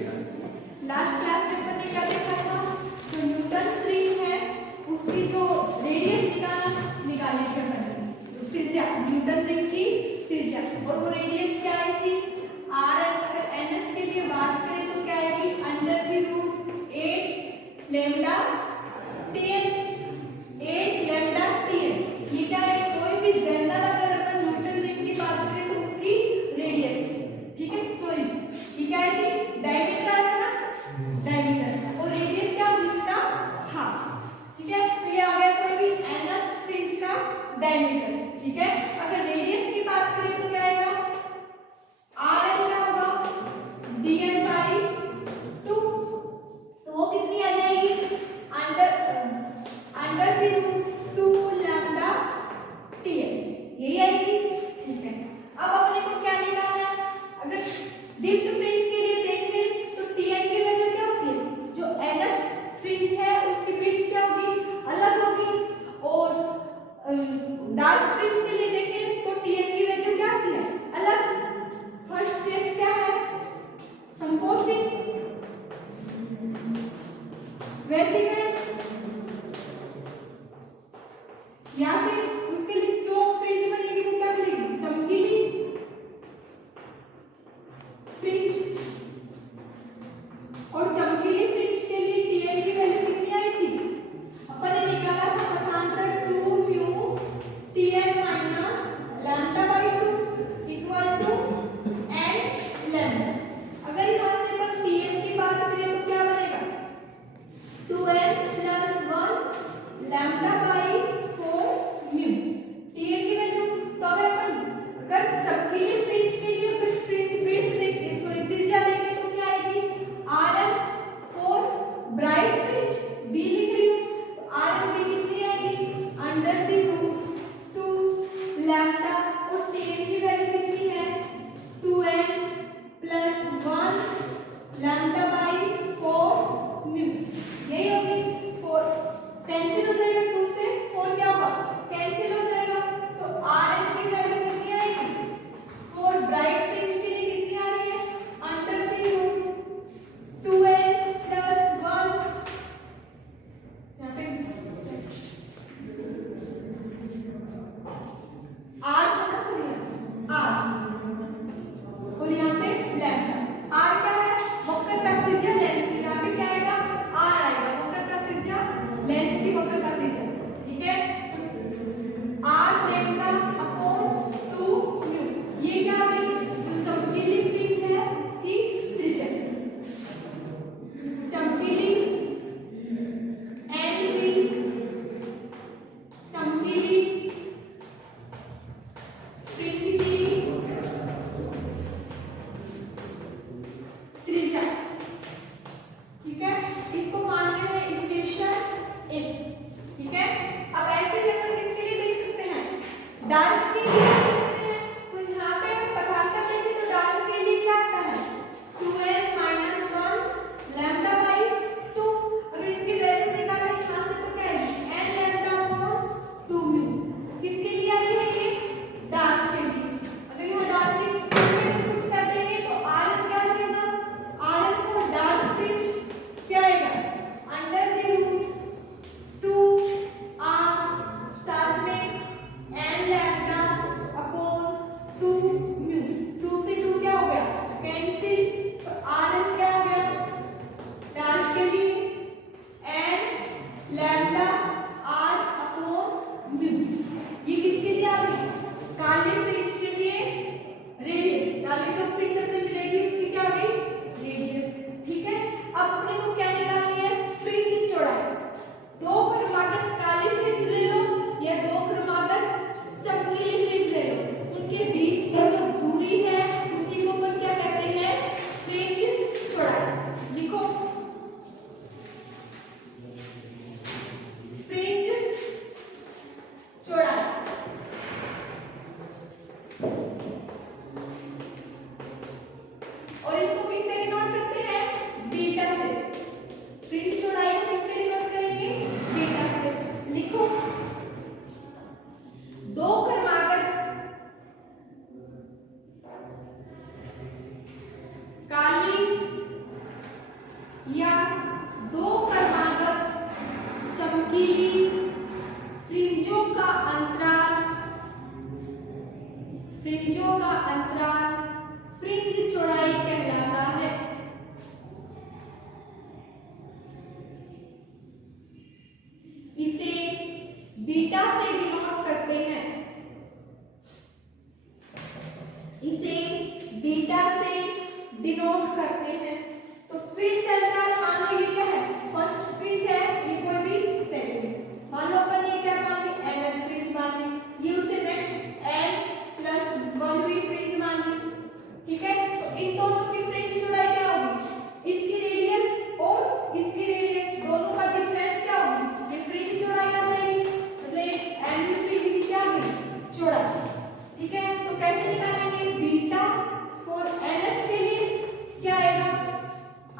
Last class में अपन ने क्या देखा था, जो न्यूटन रिंग है उसकी जो रेडियस निकाली थी अपन ने, त्रिज्या, न्यूटन रिंग की त्रिज्या, और वो रेडियस क्या आई थी r। अगर nth के लिए बात करें तो क्या आएगी, √8 लैम्डा Tn, 8 लैम्डा Tn। ये क्या है, कोई भी जनरल अगर अपन न्यूटन रिंग की बात करें तो उसकी रेडियस, ठीक है, सॉरी ये क्या है, डायमीटर है ना, डायमीटर, और रेडियस क्या होगी इसका, हाफ, ठीक है। तो ये आ गया कोई भी nth फ्रिंज का डायमीटर, ठीक है। अगर रेडियस की बात करें तो क्या आएगा, rn क्या होगा, dn/2, तो वो कितनी आ जाएगी, √2 लैम्डा Tn, यही आएगी, ठीक है। अब अपने को क्या निकालना है, अगर दीप्त फ्रिंज के लिए देख लें तो Tn की वैल्यू क्या होती है, जो nth फ्रिंज है उसकी विड्थ क्या होगी, अलग होगी, और डार्क फ्रिंज के लिए देखें तो Tn की वैल्यू क्या होती है, अलग। फर्स्ट केस क्या है, संकोचित व्यतिकरण, या फिर उसके लिए जो फ्रिंज बनेगी वो क्या बनेगी, चमकीली फ्रिंज, और चमकीली फ्रिंज के लिए Tn की वैल्यू कितनी आई थी, अपन ने निकाला था पथांतर 2 mu Tn minus lambda equal to n lambda. अगर यहां से अपन Tn की बात करें तो क्या बनेगा, 2n + 1 लैम्डा/4 म्यू, Tn की वैल्यू। तो अगर चमकीली फ्रिंज के लिए कुछ फ्रिंज विड्थ देखते, सॉरी त्रिज्या देखें तो क्या आएगी, rn, 4 ब्राइट फ्रिंज b लिख रही हूं, तो rn b कितनी आएगी, √2 लैम्डा, और Tn की वैल्यू कितनी है, 2n + 1 लैम्डा/4 म्यू, यही होगी। 4 कैंसिल हो जाएगा, 2 से 4 क्या होगा, कैंसिल हो जाएगा, तो rn की वैल्यू कितनी आएगी, 4 ब्राइट फ्रिंज के लिए कितनी आ रही है, √2n + 1, यहाँ पे r था ना, सॉरी r, और यहाँ पे लैम्डा। r क्या है, वक्रता त्रिज्या लेंस की, यहाँ पे क्या आएगा, r आएगा, वक्रता त्रिज्या लेंस की वक्रता त्रिज्या, ठीक है। r λ/2 म्यू, ये क्या है, जो चमकीली फ्रिंज है उसकी त्रिज्या, चमकीली nv, चमकीली फ्रिंज की त्रिज्या, ठीक है। इसको मानते हैं इक्वेशन 1, ठीक है। अब ऐसे ही अपन किसके लिए लिख सकते हैं, डार्क के लिए लिख सकते हैं। तो यहाँ पे पथांतर देखें तो डार्क के लिए क्या आता है, 2n - 1 लैम्डा/2, अगर इसकी वैल्यू निकालें यहाँ से तो क्या है, n लैम्डा/2 म्यू, किसके लिए आई है ये, डार्क के लिए। अगर यहाँ डार्क की पुट कर देंगे तो rn क्या आ जाएगा, rn फॉर डार्क फ्रिंज क्या आएगा, √2 r, साथ में n लैम्डा करते हैं। तो फ्रिज चल रहा है, मान लो ये क्या है, फर्स्ट फ्रिज है, ये कोई भी सेकंड, मान लो अपन ये क्या मान ली, nth फ्रिज मान ली, ये उसे नेक्स्ट n+1वीं फ्रिज मान ली, ठीक है। तो इन दोनों की फ्रिज की चौड़ाई क्या होगी, इसकी रेडियस और इसकी रेडियस दोनों का डिफरेंस क्या होगी, ये फ्रिज की चौड़ाई आ जाएगी, मतलब nवीं फ्रिज की क्या होगी, चौड़ाई, ठीक है। तो कैसे निकालेंगे, बीटा फॉर nth के लिए क्या आएगा,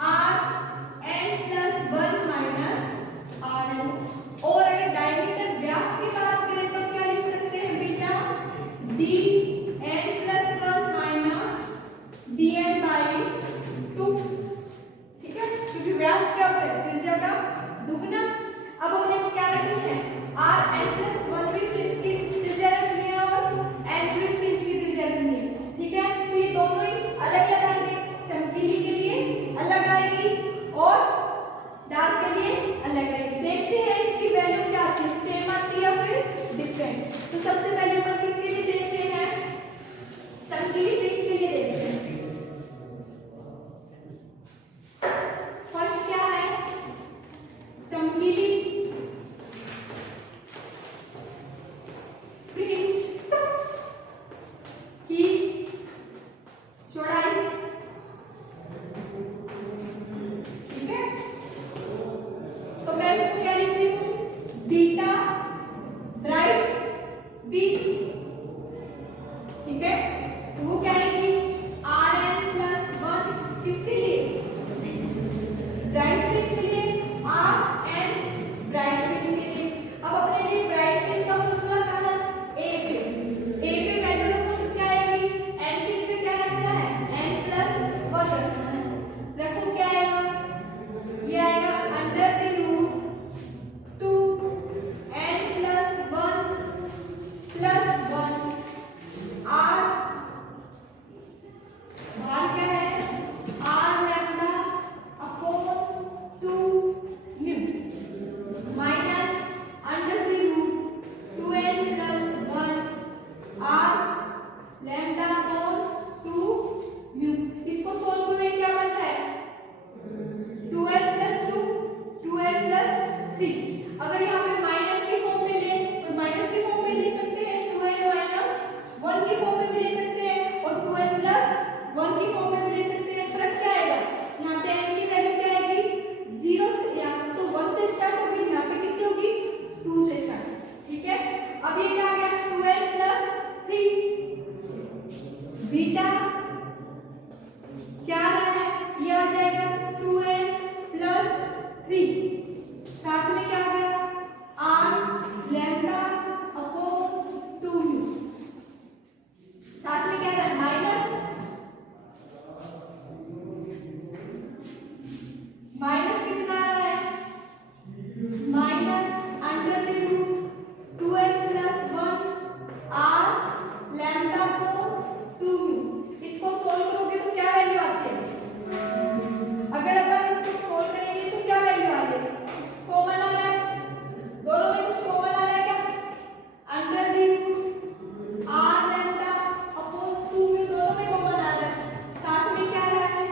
rn+1 rn, और अगर डायमीटर व्यास की बात करें तो क्या लिख सकते हैं, बीटा dn+1 dn/2, ठीक है, क्योंकि व्यास क्या होता है, त्रिज्या का दुगना। अब हमने को क्या रखना है, rn+1वीं फ्रिज की त्रिज्या रखनी है और nवीं फ्रिज की त्रिज्या रखनी है, ठीक है। तो ये दोनों ही अलग अलग आएंगे, चमकीली के लिए अलग आएगी और डार्क के लिए अलग आएगी। देखते हैं इसकी वैल्यू क्या आती है, सेम आती है या फिर डिफरेंट। तो सबसे पहले अपन किसके लिए देखते हैं, चमकीली फ्रिज के लिए देखते हैं। फर्स्ट क्या है, चमकीली फ्रिज की चौड़ाई, ठीक है। तो मैं इसको क्या लिख रही हूँ, बीटा राइट बी, ठीक है। तो वो क्या आएगी, rn+1 किसके लिए, ब्राइट फ्रिज के लिए, rn ब्राइट फ्रिज के लिए। अब अपने लिए ब्राइट फ्रिज का फॉर्मूला क्या है, a पे वैल्यू रखो तो क्या आएगी, n की जगह क्या रखना है, n+1 रखना है, रखो क्या आएगा, ये आएगा √2 n+1+1 r, भार क्या है, r λ/2 µ माइनस √2n+1 r λ/2 µ। इसको सोल्व करो, ये क्या बन रहा है, 2n+2 2n+3। अगर यहाँ पे माइनस के फॉर्म में ले तो माइनस के फॉर्म में ले सकते हैं, 2n-1 के फॉर्म में भी ले सकते हैं और 2n+1 के फॉर्म में भी ले सकते हैं। फर्क क्या आएगा, यहाँ पे n की वैल्यू क्या आएगी, 0 से, यहाँ तो 1 से स्टार्ट होगी, यहाँ पे किससे होगी, 2 से स्टार्ट, ठीक है। अब ये क्या आ गया, 2n+3, बीटा क्या है, ये आ जाएगा 2n+3, साथ में क्या आ गया, r λ/2 µ, साथ में क्या है, माइनस कितना आ रहा है, -√2n+1 r λ/2 µ। इसको सोल्व करोगे तो क्या वैल्यू आती है, अगर अपन इसको सोल्व करेंगे तो क्या वैल्यू आ रही है, कॉमन आ रहा है, दोनों में कुछ कॉमन आ रहा है क्या, √r λ/2 µ दोनों में कॉमन आ रहा है, साथ में क्या आ रहा है,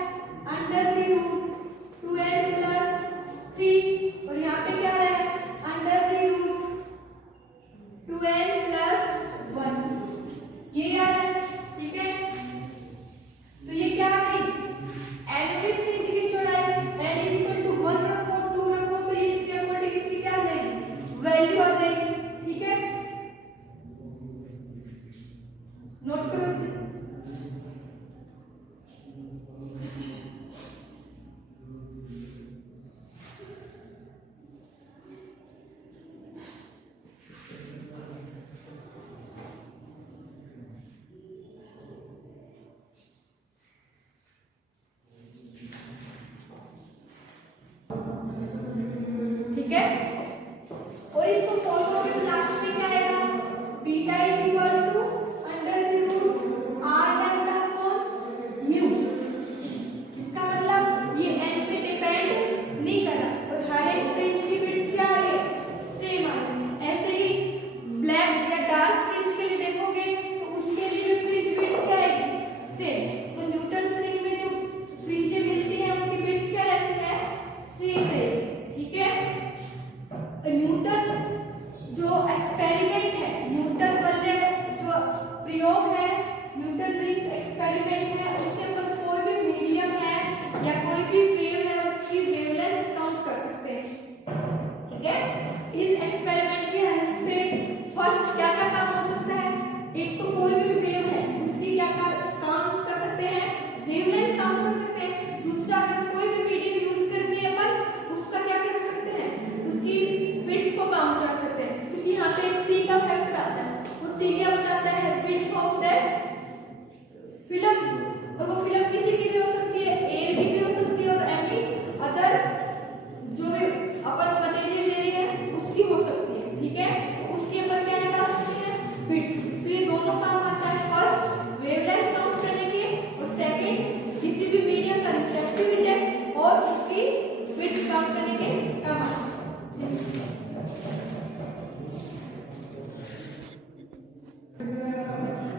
√2n+3 और यहाँ पे क्या आ रहा है, √2n+1, ये आ रहा है, ठीक है। तो ये क्या आ गई, nवीं फ्रिज की चौड़ाई, n = 1 रखो 2 रखो तो ये इसके अकॉर्डिंग इसकी क्या आ जाएगी, वैल्यू आ जाएगी, ठीक है। नोट करो इसे, ठीक है। और इसको सॉल्व करोगे तो लास्ट में क्या आएगा, बीटा = √r λ/μ। इसका मतलब ये n पे डिपेंड नहीं कर रहा और हर एक फ्रिज की विड्थ क्या है, सेम आ रही है। ऐसे ही ब्लैक या डार्क फ्रिज के लिए देखोगे तो उसके लिए भी फ्रिज विड्थ क्या आएगी, सेम। तो न्यूटन रिंग में जो फ्रिज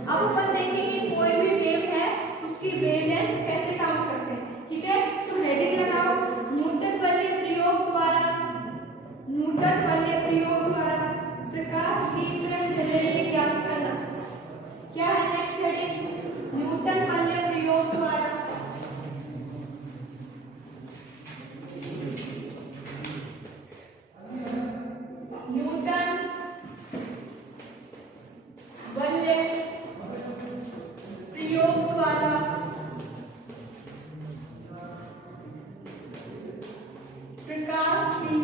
अब अपन देखेंगे कोई भी वेव है उसकी वेवलेंथ कैसे काउंट करते हैं, ठीक है। तो हेडिंग लगाओ, न्यूटन बल प्रयोग द्वारा प्रकाश की तरंगदैर्घ्य ज्ञात करना। क्या है नेक्स्ट हेडिंग, न्यूटन बल प्रयोग द्वारा प्रकाश की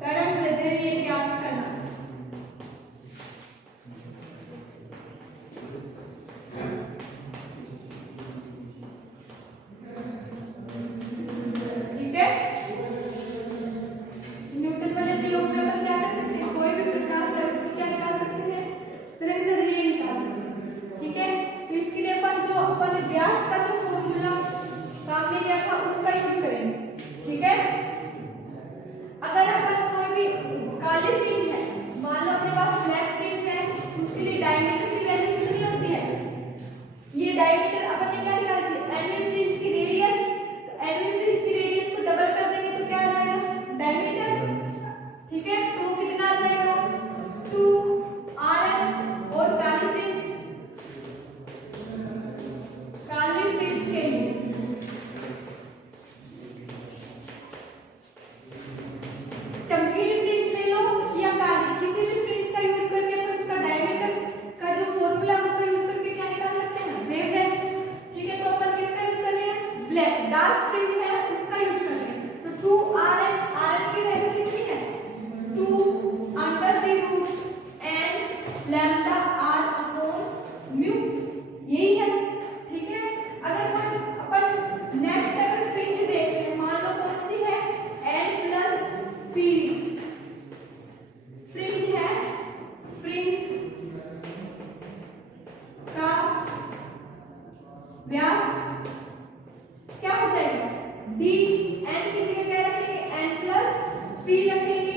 तरंगदैर्घ्य ज्ञात करना। ठीक है, न्यूटन वाले प्रयोग में अपन क्या कर सकते हैं, कोई भी प्रकाश है उसको क्या निकाल सकते हैं, तरंगदैर्घ्य निकाल सकते हैं। ठीक है, तो इसके लिए अपन व्यास का जो फॉर्मूला काम में लिया था उसका यूज करेंगे। ठीक है, अगर अपन कोई भी काली फ्रिंज है, मान लो अपने पास ब्लैक फ्रिंज है, उसके लिए डायमीटर की वैल्यू कितनी होती है, ये डायमीटर अपन ने क्या निकाली थी, एनवी फ्रिंज की रेडियस, तो एनवी फ्रिंज की रेडियस को डबल कर देंगे तो क्या आ जाएगा, डायमीटर। ठीक है, तो कितना आ जाएगा 2rn। और काली फ्रिंज के लिए चमकीली फ्रिंज ले लो या काली, किसी भी फ्रिंज का यूज करके अपन उसका डायमीटर का जो फॉर्मूला उसका यूज करके क्या निकाल सकते हैं, वेवलेंथ। ठीक है, तो अपन किसका यूज कर रहे हैं, ब्लैक डार्क फ्रिंज है उसका यूज कर रहे हैं। तो 2rn, rn की वैल्यू कितनी है, 2 under the root n lambda r upon mu, यही है। ठीक है, अगर अपन नेक्स्ट अगर फ्रिंज देखते हैं, मान लो कौन सी है, n प्लस पी फ्रिंज है, फ्रिंज का व्यास क्या हो जाएगा, d, n की जगह क्या रखेंगे, n प्लस p रखेंगे।